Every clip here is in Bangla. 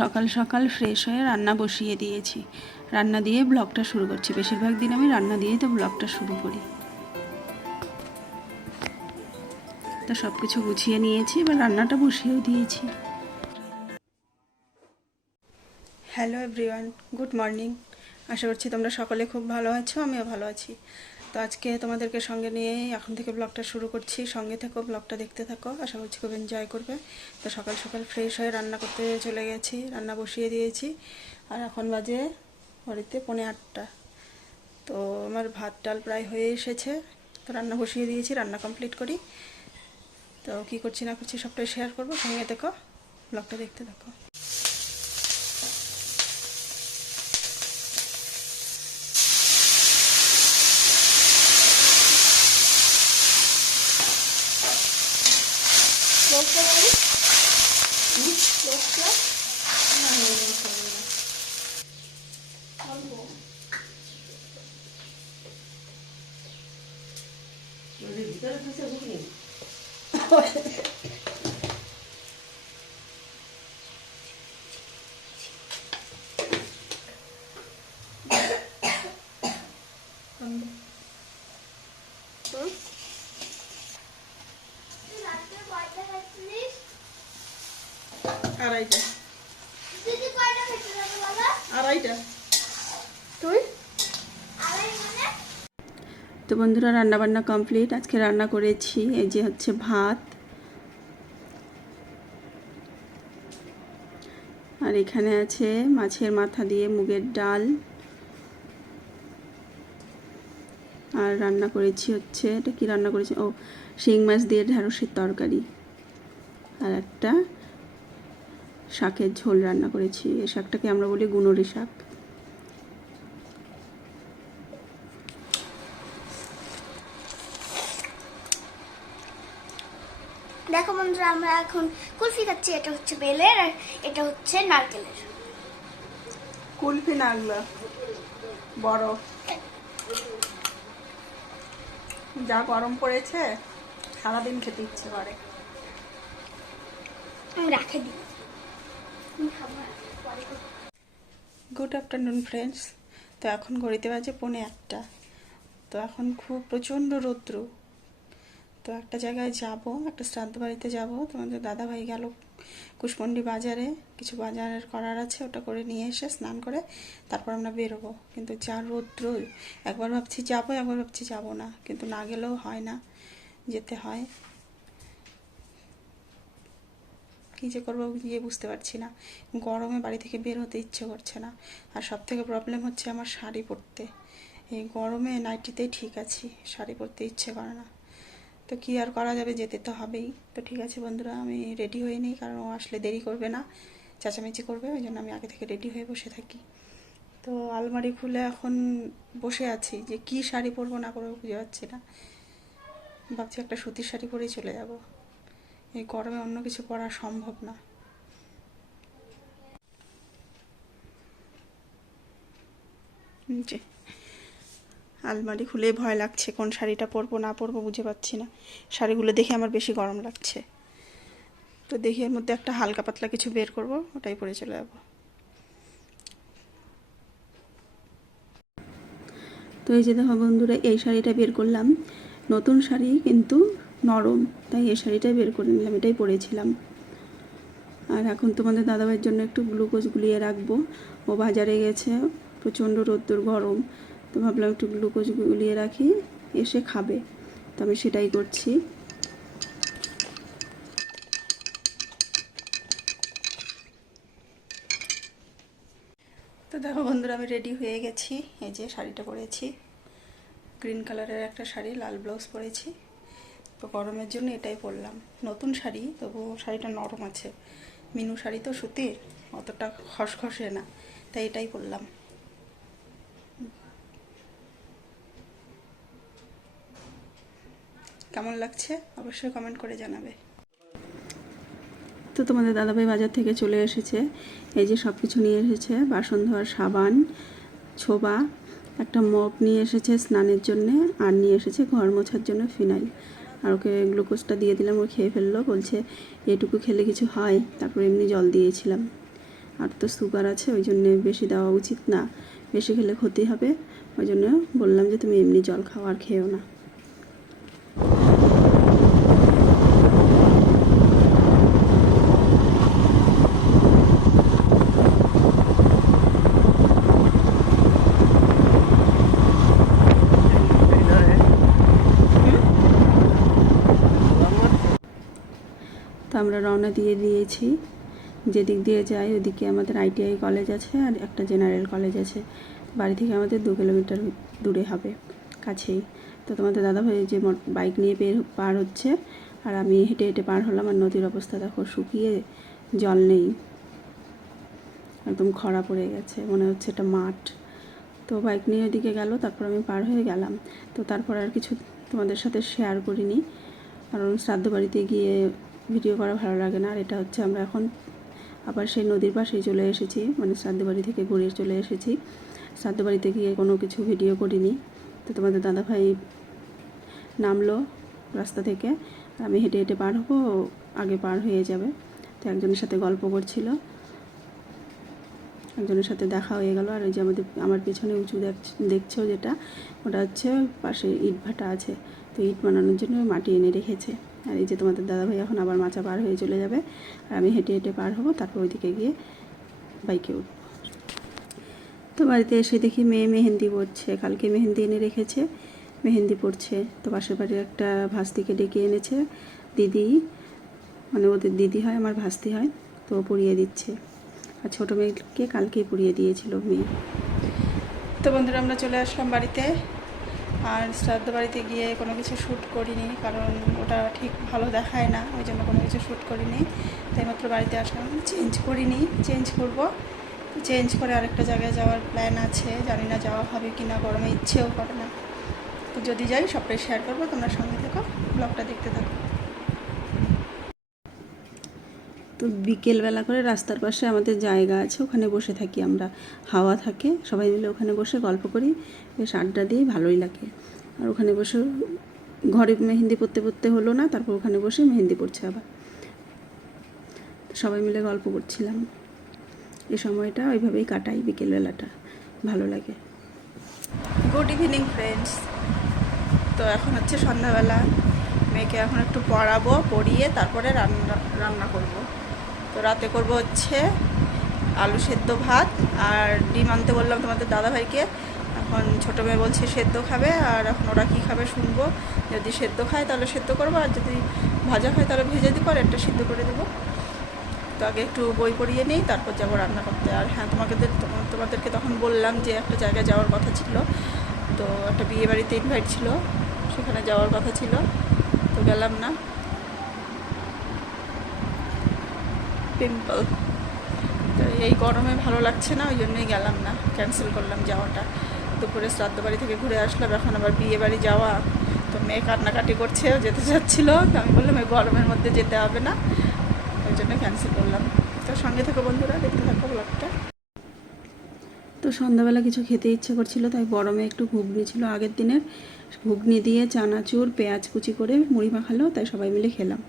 সকাল সকাল ফ্রেশ হয়ে রান্না বসিয়ে দিয়েছি। রান্না দিয়ে ব্লগটা শুরু করছি। বেশিরভাগ দিন আমি রান্না দিয়েই তো ব্লগটা শুরু করি। তো সব কিছু গুছিয়ে নিয়েছি, এবার রান্নাটা বসিয়েও দিয়েছি। হ্যালো এভরিওয়ান গুড মর্নিং আশা করছি তোমরা সকলে খুব ভালো আছো, আমিও ভালো আছি। তো আজকে তোমাদেরকে সঙ্গে নিয়ে এখন থেকে ব্লগটা শুরু করছি। সঙ্গে থেকো, ব্লগটা দেখতে থাকো। আশা করছি খুব এনজয় করবে। তো সকাল সকাল ফ্রেশ হয়ে রান্না করতে চলে গেছি, রান্না বসিয়ে দিয়েছি। আর এখন বাজে ঘড়িতে পনে আটটা। তো আমার ভাত ডাল প্রায় হয়ে এসেছে। তো রান্না বসিয়ে দিয়েছি, রান্না কমপ্লিট করি। তো কী করছি না করছি সবটাই শেয়ার করব। সঙ্গে দেখো ব্লগটা দেখতে থাকো। 응? আড়াইটা। আড়াইটা। তুই? তো বন্ধুরা রান্না বান্না কমপ্লিট। আজকে রান্না করেছি এই যে হচ্ছে ভাত। আর এখানে আছে মাছের মাথা দিয়ে মুগের ডাল। আর রান্না করেছি হচ্ছে এটা কি রান্না করেছি? ও শিং মাছ দিয়ে ঢ্যাঁড়সের তরকারি। আর একটা শাকের ঝোল রান্না করেছি। এই শাকটাকে আমরা বলি গুণরি শাক। দেখো বন্ধুরা আমরা এখন কুলফি খাচ্ছি। এটা হচ্ছে বেলের আর এটা হচ্ছে নারকেলের। কুলফি নাগলা বড়। যা গরম পড়েছে সারাদিন খেতে ইচ্ছে করে। আমি রাখে দিই আমি খাব না, পরে খাব। গুড আফটারনুন ফ্রেন্ডস তো এখন ঘড়িতে বাজে পৌনে একটা তো এখন খুব প্রচণ্ড রৌদ্র। তো একটা জায়গায় যাব, একটা শ্রাদ্ধ বাড়িতে যাব। তোমাদের দাদাভাই গেল কুশমন্ডি বাজারে। কিছু বাজারের করার আছে, ওটা করে নিয়ে এসে স্নান করে তারপর আমরা বেরোবো। কিন্তু যা রৌদ্র, একবার ভাবছি যাব, একবার ভাবছি যাব না। কিন্তু না গেলেও হয় না, যেতে হয়। কী যে করব গিয়ে বুঝতে পারছি না। গরমে বাড়ি থেকে বের হতে ইচ্ছে করছে না। আর সব থেকে প্রবলেম হচ্ছে আমার শাড়ি পরতে। এই গরমে নাইটিতেই ঠিক আছি, শাড়ি পরতে ইচ্ছে করে না। তো কী আর করা যাবে, যেতে তো হবেই। তো ঠিক আছে বন্ধুরা, আমি রেডি হয়ে নিই, কারণ ও আসলে দেরি করবে না। চেঁচামেচি করবে, ওই জন্য আমি আগে থেকে রেডি হয়ে বসে থাকি। তো আলমারি খুলে এখন বসে আছি, যে কি শাড়ি পরবো না পরবো বুঝে পাচ্ছি না। ভাবছি একটা সুতির শাড়ি পরেই চলে যাব। এই গরমে অন্য কিছু পরা সম্ভব না। যে আলমারি খুলে ভয় লাগছে, কোন শাড়িটা পরবো, না পরবো বুঝে পাচ্ছি না। শাড়িগুলো দেখে আমার বেশি গরম লাগছে। তো দেখি এর মধ্যে একটা হালকা পাতলা কিছু বের করব, ওটাই পরে চলে যাব। তো এই যে দেখো বন্ধুরা, এই শাড়িটা বের করলাম। নতুন শাড়ি কিন্তু নরম। তাই এই শাড়িটাই বের করে নিলাম, এটাই পরেছিলাম। আর এখন তোমাদের দাদাভাইয়ের জন্য একটু গ্লুকোজ গুলিয়ে রাখব। ও বাজারে গেছে, প্রচণ্ড রোদ্দুর, গরম। তো ভাবলাম একটু গ্লুকোজ গুলিয়ে রাখি, এসে খাবে। তো আমি সেটাই করছি। তো দেখো বন্ধুরা, আমি রেডি হয়ে গেছি। এই যে শাড়িটা পরেছি। গ্রিন কালারের একটা শাড়ি, লাল ব্লাউজ পরেছি। তো গরমের জন্য এটাই পরলাম। নতুন শাড়ি, তবু শাড়িটা নরম আছে। মিনু শাড়ি তো সুতির, অতটা খসখসে না, তাই এটাই পরলাম। কেমন লাগছে? অবশ্যই কমেন্ট করে জানাবে। তো তোমাদের দাদাভাই বাজার থেকে চলে এসেছে। এই যে সব কিছু নিয়ে এসেছে, বাসন ধোয়ার সাবান, ছোবা, একটা মগ নিয়ে এসেছে স্নানের জন্যে, আর নিয়ে এসেছে ঘর মোছার জন্য ফিনাইল আর ওকে গ্লুকোজটা দিয়ে দিলাম, ও খেয়ে ফেলল, বলছে এটুকু খেলে কিছু হয়। তারপর এমনি জল দিয়েছিলাম। আর তো সুগার আছে, ওই জন্যে বেশি দেওয়া উচিত না। বেশি খেলে ক্ষতি হবে। ওই জন্য বললাম যে তুমি এমনি জল খাও আর খেয়েও না তো আমরা রওনা দিয়ে দিয়েছি। যেদিক দিয়ে যাই ওদিকে আমাদের আইটিআই কলেজ আছে আর একটা জেনারেল কলেজ আছে। বাড়ি থেকে আমাদের দু কিলোমিটার দূরে হবে, কাছেই। তো তোমাদের দাদাভাই যে মোট- বাইক নিয়ে বের পার হচ্ছে আর আমি হেঁটে হেঁটে পার হলাম আর নদীর অবস্থা দেখো শুকিয়ে জল নেই। একদম খরা পড়ে গেছে, মনে হচ্ছে এটা মাঠ। তো বাইক নিয়ে ওদিকে গেল, তারপর আমি পার হয়ে গেলাম। তো তারপর আর কিছু তোমাদের সাথে শেয়ার করিনি। কারণ শ্রাদ্ধ বাড়িতে গিয়ে ভিডিও করা ভালো লাগে না। আর এটা হচ্ছে আমরা এখন আবার সেই নদীর পাশেই চলে এসেছি। মানে শ্রাদ্ধ বাড়ি থেকে ঘুরে চলে এসেছি। শ্রাদ্ধ বাড়িতে গিয়ে কোনো কিছু ভিডিও করিনি। তো তোমাদের দাদাভাই নামলো রাস্তা থেকে। আমি হেঁটে হেঁটে পার হব, আগে পার হয়ে যাবে। তো একজনের সাথে গল্প করছিল। একজনের সাথে দেখা হয়ে গেল। আর ওই যে আমাদের, আমার পিছনে উঁচু দেখ- দেখছ যেটা? ওটা হচ্ছে পাশে ইট ভাটা আছে। তো ইট বানানোর জন্য মাটি এনে রেখেছে। আর এই যে তোমাদের দাদা দাদাভাই এখন আবার মাচা পার হয়ে চলে যাবে। আর আমি হেঁটে হেঁটে পার হব, তারপর ওইদিকে গিয়ে বাইকে উঠবো। তো বাড়িতে এসে দেখি মেয়ে মেহেন্দি পড়ছে কালকে মেহেন্দি এনে রেখেছে। মেহেন্দি পড়ছে তো পাশের বাড়ির একটা ভাস্তিকে ডেকে এনেছে, দিদি। মানে ওদের দিদি হয়, আমার ভাস্তি হয়, তো ও পরিয়ে দিচ্ছে। আর ছোটো মেয়েকে কালকেই পরিয়ে দিয়েছিল মেয়ে। তো বন্ধুরা, আমরা চলে আসলাম বাড়িতে। আর শ্রাদ্ধ বাড়িতে গিয়ে কোনো কিছু শ্যুট করিনি, কারণ ওটা ঠিক ভালো দেখায় না, ওই জন্য কোনো কিছু শ্যুট করিনি। তাই মাত্র বাড়িতে আসলাম চেঞ্জ করিনি, চেঞ্জ করব। চেঞ্জ করে আরেকটা জায়গায় যাওয়ার প্ল্যান আছে, জানি না যাওয়া হবে কি না গরমে ইচ্ছেও করে না। যদি যাই, সবটাই শেয়ার করব, তোমরা সঙ্গে থেকো, ব্লগটা দেখতে থাকো। তো বিকেলবেলা করে রাস্তার পাশে আমাদের জায়গা আছে, ওখানে বসে থাকি আমরা। হাওয়া থাকে, সবাই মিলে ওখানে বসে গল্প করি, বেশ আড্ডা দিই, ভালোই লাগে। আর ওখানে বসে ঘরে মেহেন্দি পড়তে পড়তে হলো না, তারপর ওখানে বসে মেহেন্দি পড়ছে আবার। সবাই মিলে গল্প করছিলাম। এ সময়টা ওইভাবেই কাটাই বিকেলবেলাটা, ভালো লাগে। গুড ইভিনিং ফ্রেন্ডস তো এখন হচ্ছে সন্ধ্যাবেলা, মেয়েকে এখন একটু পড়াবো, পড়িয়ে তারপরে রান্না রান্না করব। তো রাতে করব হচ্ছে আলু সেদ্ধ ভাত আর ডিম আনতে বললাম তোমাদের দাদাভাইকে। এখন ছোটো মেয়ে বলছে সেদ্ধ খাবে আর এখন ওরা কী খাবে শুনব। যদি সেদ্ধ খায় তাহলে সেদ্ধ করব আর যদি ভাজা খায় তাহলে ভেজে দিব আর একটা সিদ্ধ করে দেবো। তো আগে একটু বই পড়িয়ে নিই, তারপর যাব রান্না করতে। আর হ্যাঁ তোমাকে তোমাদেরকে তখন বললাম যে একটা জায়গায় যাওয়ার কথা ছিল। তো একটা বিয়ে বাড়িতে ইনভাইট ছিল, সেখানে যাওয়ার কথা ছিল। তো গেলাম না। পিম্পল তো এই গরমে ভালো লাগছে না, ওই জন্যই গেলাম না ক্যান্সেল করলাম যাওয়াটা। দুপুরে শ্রাদ্ধ বাড়ি থেকে ঘুরে আসলাম, এখন আবার বিয়ে বাড়ি যাওয়া। তো মেয়ে কান্নাকাটি করছে যেতে চাচ্ছিলো, তো আমি বললাম এই গরমের মধ্যে যেতে হবে না। ওই জন্য ক্যান্সেল করলাম। তো সঙ্গে থেকে বন্ধুরা, দেখতে থাকো ব্লগটা তো সন্ধ্যাবেলা কিছু খেতে ইচ্ছে করছিল, তাই গরমে একটু ঘুগনি ছিল আগের দিনের। ঘুগনি দিয়ে চানাচুর, পেঁয়াজ কুচি করে মুড়ি মাখালো, তাই সবাই মিলে খেলাম।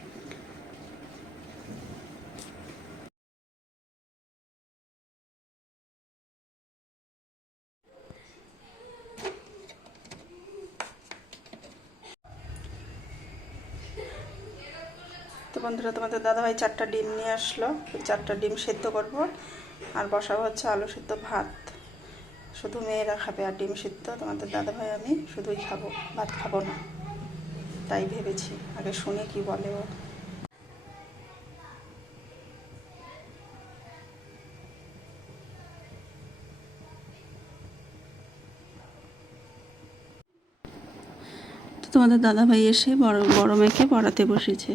বন্ধুরা, তোমাদের দাদাভাই চারটা ডিম নিয়ে আসলো। চারটা ডিম সেদ্ধ করব। আর বসাবো হচ্ছে আলু সেদ্ধ ভাত। শুধু মেয়েরা খাবে আর ডিম সিদ্ধ, তোমাদের দাদাভাই আমি শুধুই খাব, ভাত খাব না। তাই ভেবেছি, আগে শুনে কি বলে ও। তোমাদের দাদাভাই এসে বড় বড় মেয়েকে পড়াতে বসেছে।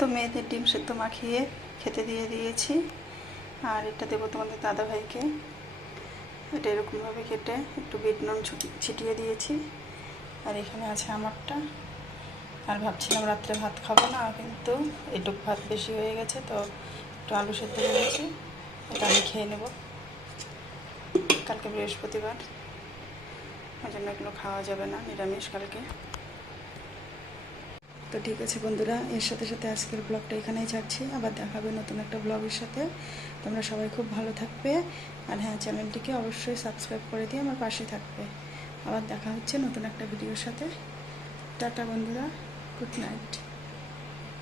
তো মেয়েদের ডিম সেদ্ধ মাখিয়ে খেতে দিয়ে দিয়েছি। আর এটা দেবো তোমাদের দাদা ভাইকে এটা এরকমভাবে কেটে একটু বিট নুন ছুটি- ছিটিয়ে দিয়েছি। আর এখানে আছে আমারটা। আর ভাবছিলাম রাত্রে ভাত খাব না, কিন্তু এটুক ভাত বেশি হয়ে গেছে, তো একটু আলু সেদ্ধ করেছি। এটা আমি খেয়ে নেব। কালকে বৃহস্পতিবার। ওই জন্য এগুলো খাওয়া যাবে না, নিরামিষ কালকে। তো ঠিক আছে বন্ধুরা, এর সাথে সাথে আজকের ব্লগটা এখানেই ছাড়ছি আবার দেখাবে নতুন একটা ব্লগের সাথে। তোমরা সবাই খুব ভালো থাকবে। আর হ্যাঁ চ্যানেলটিকে অবশ্যই সাবস্ক্রাইব করে দিয়ে আমার পাশে থাকবে। আবার দেখা হচ্ছে নতুন একটা ভিডিওর সাথে। টাটা বন্ধুরা, গুড নাইট।